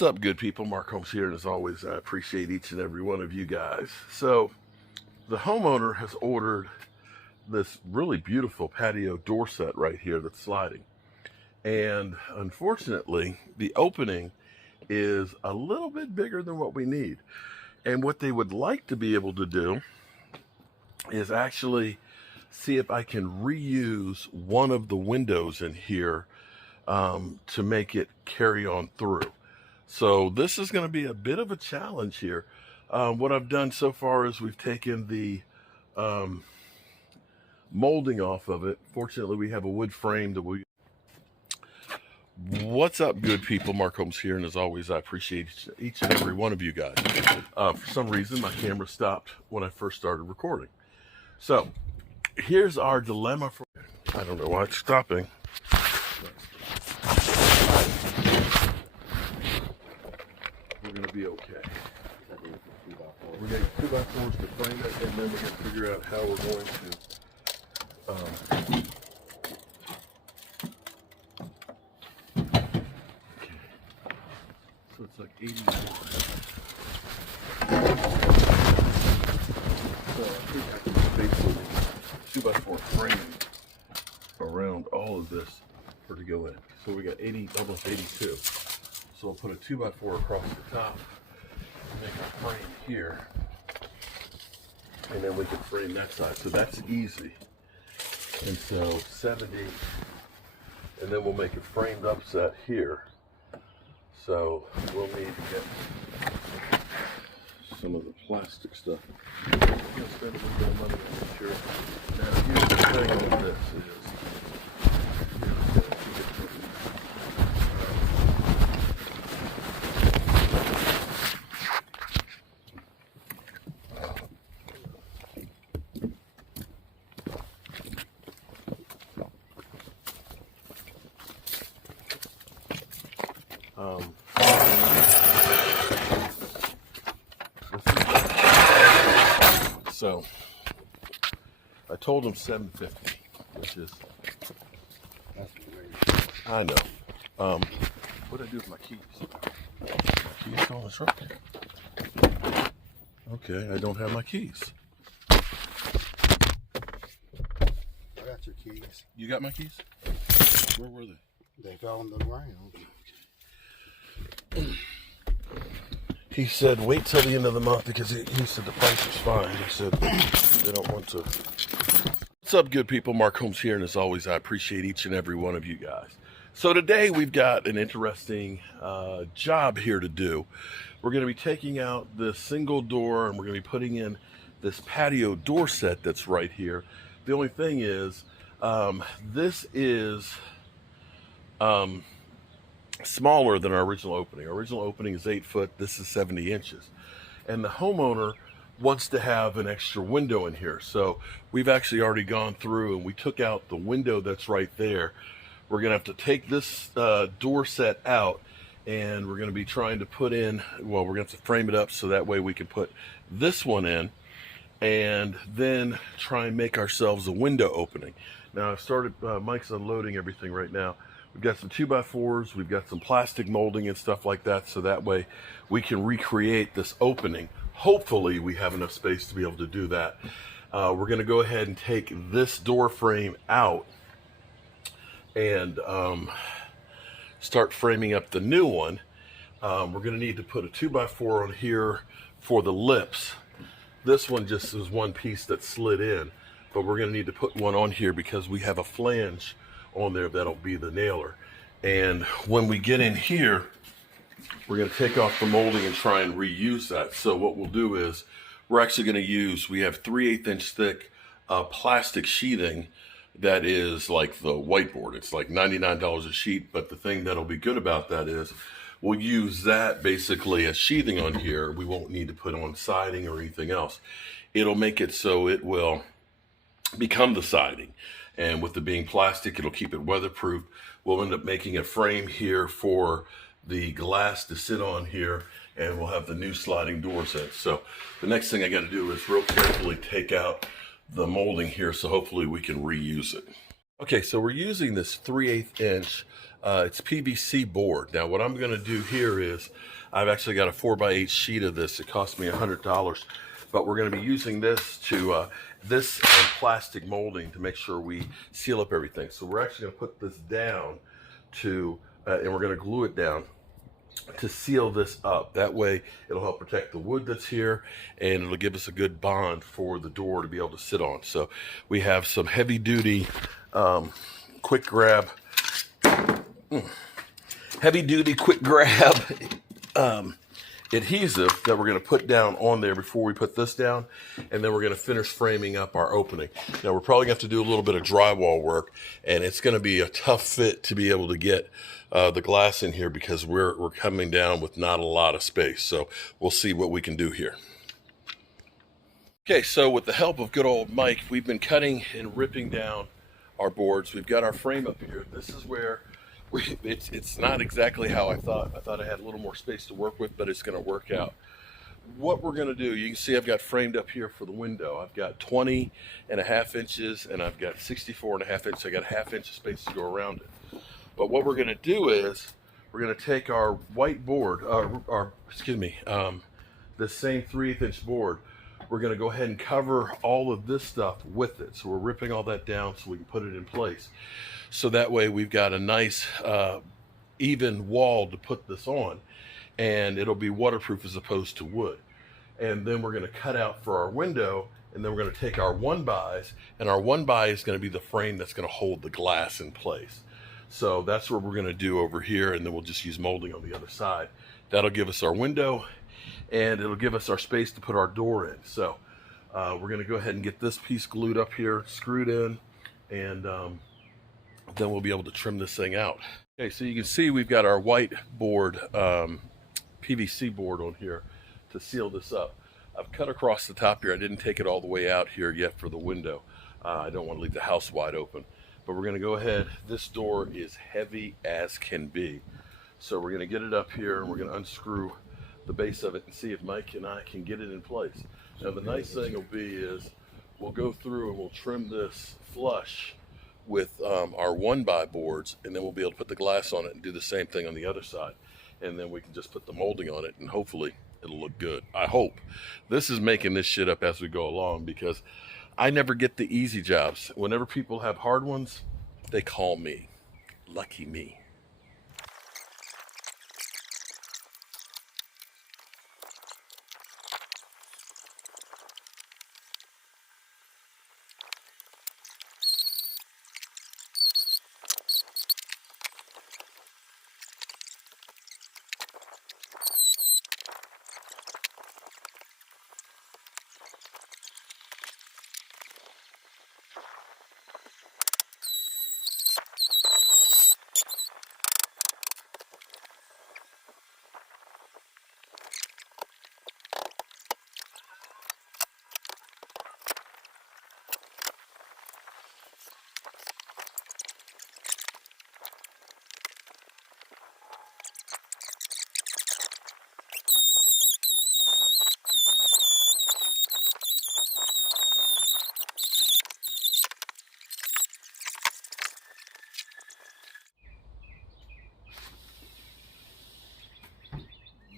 What's up, good people? Mark Holmes here, and as always, I appreciate each and every one of you guys. So, the homeowner has ordered this really beautiful patio door set right here that's sliding. And unfortunately, the opening is a little bit bigger than what we need. And what they would like to be able to do is actually see if I can reuse one of the windows in here to make it carry on through. So this is going to be a bit of a challenge here. What I've done so far is we've taken the molding off of it. Fortunately, we have a wood frame that we... What's up, good people? Mark Holmes here, and as always, I appreciate each and every one of you guys. For some reason, my camera stopped when I first started recording. So here's our dilemma for... I don't know why it's stopping. We're going to be okay. We're going to 2x4s to frame it, and then we're going to figure out how we're going to okay. So it's like 81. So I think I can basically 2x4 frame around all of this for to go in. So we got 80, almost 82. So we'll put a 2x4 across the top, make a frame here, and then we can frame that side. So that's easy. And so 70, and then we'll make a framed up set here. So we'll need to get some of the plastic stuff. I'm going to spend a little bit of money on material. Now here's the thing on this is, so I told him $750, which is, I know. What did I do with my keys? My keys on the truck. Okay, I don't have my keys. I got your keys. You got my keys? Where were they? They fell on the ground. He said, wait till the end of the month because he said the price is fine. He said they don't want to. What's up, good people? Mark Holmes here, and as always, I appreciate each and every one of you guys. So today we've got an interesting job here to do. We're going to be taking out this single door and we're going to be putting in this patio door set that's right here. The only thing is, this is smaller than our original opening. Our original opening is 8 foot. This is 70 inches. And the homeowner wants to have an extra window in here. So we've actually already gone through and we took out the window that's right there. We're going to have to take this door set out, and we're going to be trying to put in, well, we're going to have to frame it up so that way we can put this one in and then try and make ourselves a window opening. Now I've started, Mike's unloading everything right now. We've got some 2x4s, we've got some plastic molding and stuff like that, so that way we can recreate this opening. Hopefully we have enough space to be able to do that. We're going to go ahead and take this door frame out and start framing up the new one. We're going to need to put a 2x4 on here for the lips. This one just is one piece that slid in, but we're going to need to put one on here because we have a flange on there that'll be the nailer. And when we get in here, we're going to take off the molding and try and reuse that. So what we'll do is we're actually going to use, we have 3/8 inch thick plastic sheathing that is like the whiteboard. It's like $99 a sheet, but the thing that'll be good about that is we'll use that basically as sheathing on here. We won't need to put on siding or anything else. It'll make it so it will become the siding. And with it being plastic, it'll keep it weatherproof. We'll end up making a frame here for the glass to sit on here, and we'll have the new sliding door set. So the next thing I got to do is real carefully take out the molding here, so hopefully we can reuse it. Okay, so we're using this 3/8 inch, it's PVC board. Now what I'm gonna do here is, I've actually got a 4x8 sheet of this. It cost me $100, but we're gonna be using this to, this and plastic molding to make sure we seal up everything. So we're actually gonna put this down to, and we're gonna glue it down to seal this up. That way it'll help protect the wood that's here, and it'll give us a good bond for the door to be able to sit on. So we have some heavy duty quick grab adhesive that we're going to put down on there before we put this down, and then we're going to finish framing up our opening. Now we're probably going to have to do a little bit of drywall work, and it's going to be a tough fit to be able to get the glass in here because we're coming down with not a lot of space. So we'll see what we can do here. Okay, so with the help of good old Mike, we've been cutting and ripping down our boards. We've got our frame up here. This is where it's not exactly how I thought. I thought I had a little more space to work with, but it's going to work out. What we're going to do, you can see I've got framed up here for the window. I've got 20.5 inches and I've got 64.5 inches. I got a half inch of space to go around it. But what we're going to do is we're going to take our white board, this same 3/8 inch board. We're going to go ahead and cover all of this stuff with it. So we're ripping all that down so we can put it in place. So that way we've got a nice even wall to put this on, and it'll be waterproof as opposed to wood. And then we're going to cut out for our window, and then we're going to take our 1x, and our 1x is going to be the frame that's going to hold the glass in place. So that's what we're going to do over here, and then we'll just use molding on the other side. That'll give us our window, and it'll give us our space to put our door in. So we're going to go ahead and get this piece glued up here, screwed in, and then we'll be able to trim this thing out. Okay, so you can see we've got our white board, PVC board on here to seal this up. I've cut across the top here. I didn't take it all the way out here yet for the window. I don't want to leave the house wide open. But we're going to go ahead. This door is heavy as can be. So we're going to get it up here, and we're going to unscrew the base of it and see if Mike and I can get it in place. Now the nice thing will be is we'll go through and we'll trim this flush with our 1x boards, and then we'll be able to put the glass on it and do the same thing on the other side. And then we can just put the molding on it, and hopefully it'll look good. I hope. This is making this shit up as we go along because I never get the easy jobs. Whenever people have hard ones, they call me. Lucky me.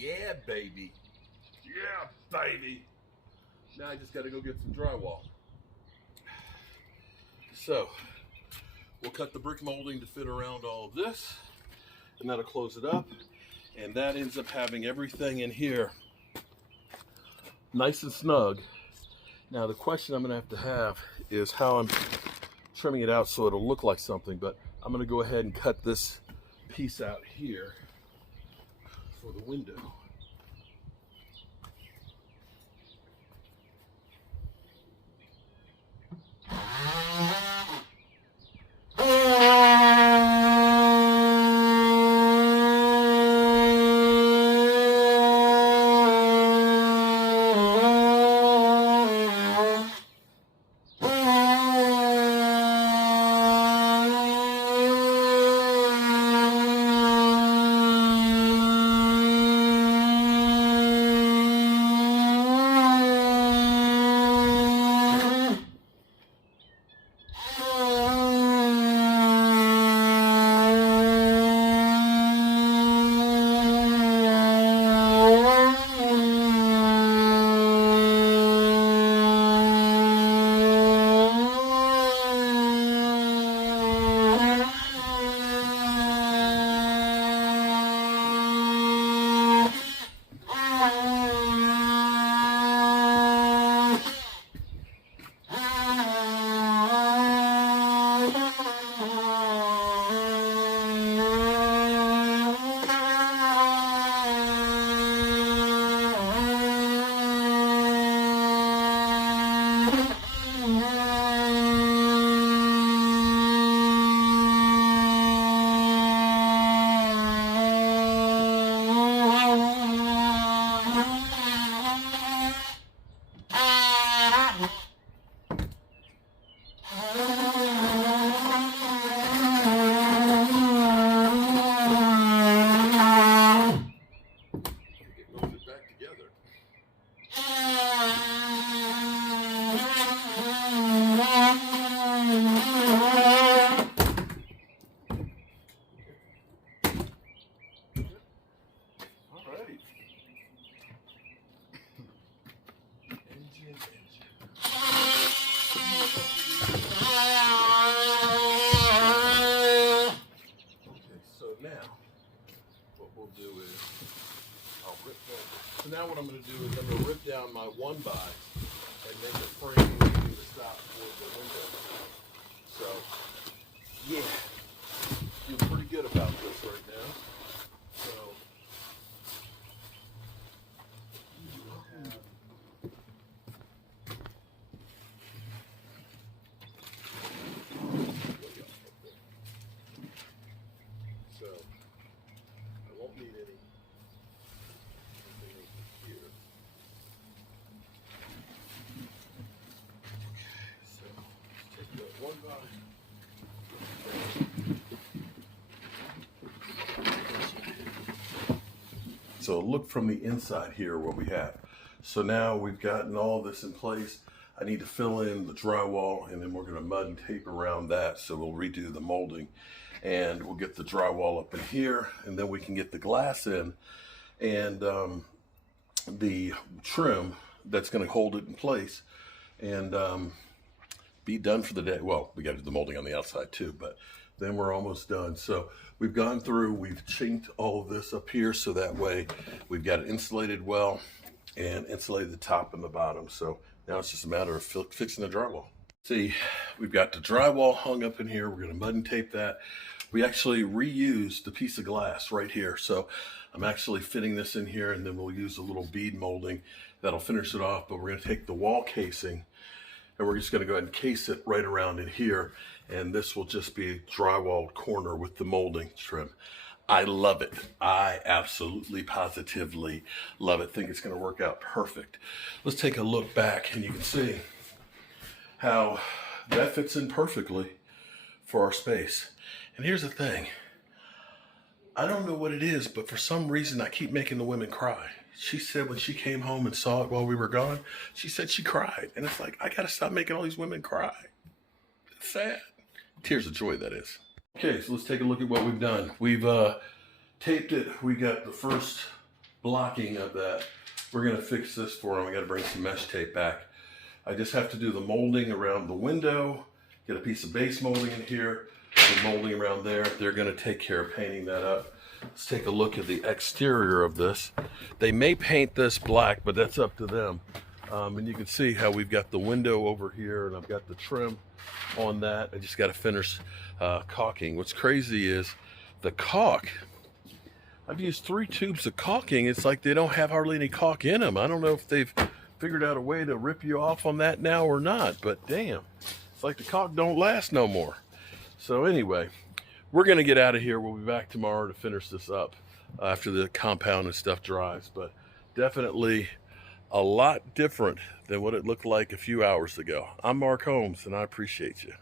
Yeah, baby. Yeah, baby. Now I just got to go get some drywall. So, we'll cut the brick molding to fit around all of this, and that'll close it up. And that ends up having everything in here nice and snug. Now the question I'm going to have is how I'm trimming it out so it'll look like something, but I'm going to go ahead and cut this piece out here for the window. So now what I'm going to do is I'm going to rip down my 1x and make a frame using the stop for the window. So, yeah, feel pretty good about this right now. So, I won't need anything here. So let's take that 1x. So look from the inside here what we have. So now we've gotten all this in place. I need to fill in the drywall, and then we're going to mud and tape around that. So we'll redo the molding, and we'll get the drywall up in here, and then we can get the glass in and the trim that's going to hold it in place, and be done for the day. Well, we got to do the molding on the outside too, but then we're almost done. So we've gone through, we've chinked all of this up here, so that way we've got it insulated well and insulated the top and the bottom. So now it's just a matter of fixing the drywall. See, we've got the drywall hung up in here. We're going to mud and tape that. We actually reused the piece of glass right here. So I'm actually fitting this in here, and then we'll use a little bead molding that'll finish it off. But we're going to take the wall casing, and we're just going to go ahead and case it right around in here. And this will just be a drywall corner with the molding trim. I love it. I absolutely, positively love it. Think it's going to work out perfect. Let's take a look back, and you can see how that fits in perfectly for our space. And here's the thing. I don't know what it is, but for some reason I keep making the women cry. She said when she came home and saw it while we were gone, she said she cried. And it's like, I got to stop making all these women cry. It's sad. Tears of joy, that is. Okay, so let's take a look at what we've done. We've taped it. We got the first blocking of that. We're going to fix this for them. We got to bring some mesh tape back. I just have to do the molding around the window, get a piece of base molding in here, the molding around there. They're going to take care of painting that up. Let's take a look at the exterior of this. They may paint this black, but that's up to them. And you can see how we've got the window over here, and I've got the trim on that. I just got to finish caulking. What's crazy is the caulk. I've used 3 tubes of caulking. It's like they don't have hardly any caulk in them. I don't know if they've figured out a way to rip you off on that now or not, but damn, it's like the caulk don't last no more. So anyway, we're going to get out of here. We'll be back tomorrow to finish this up after the compound and stuff dries, but definitely a lot different than what it looked like a few hours ago. I'm Mark Holmes, and I appreciate you.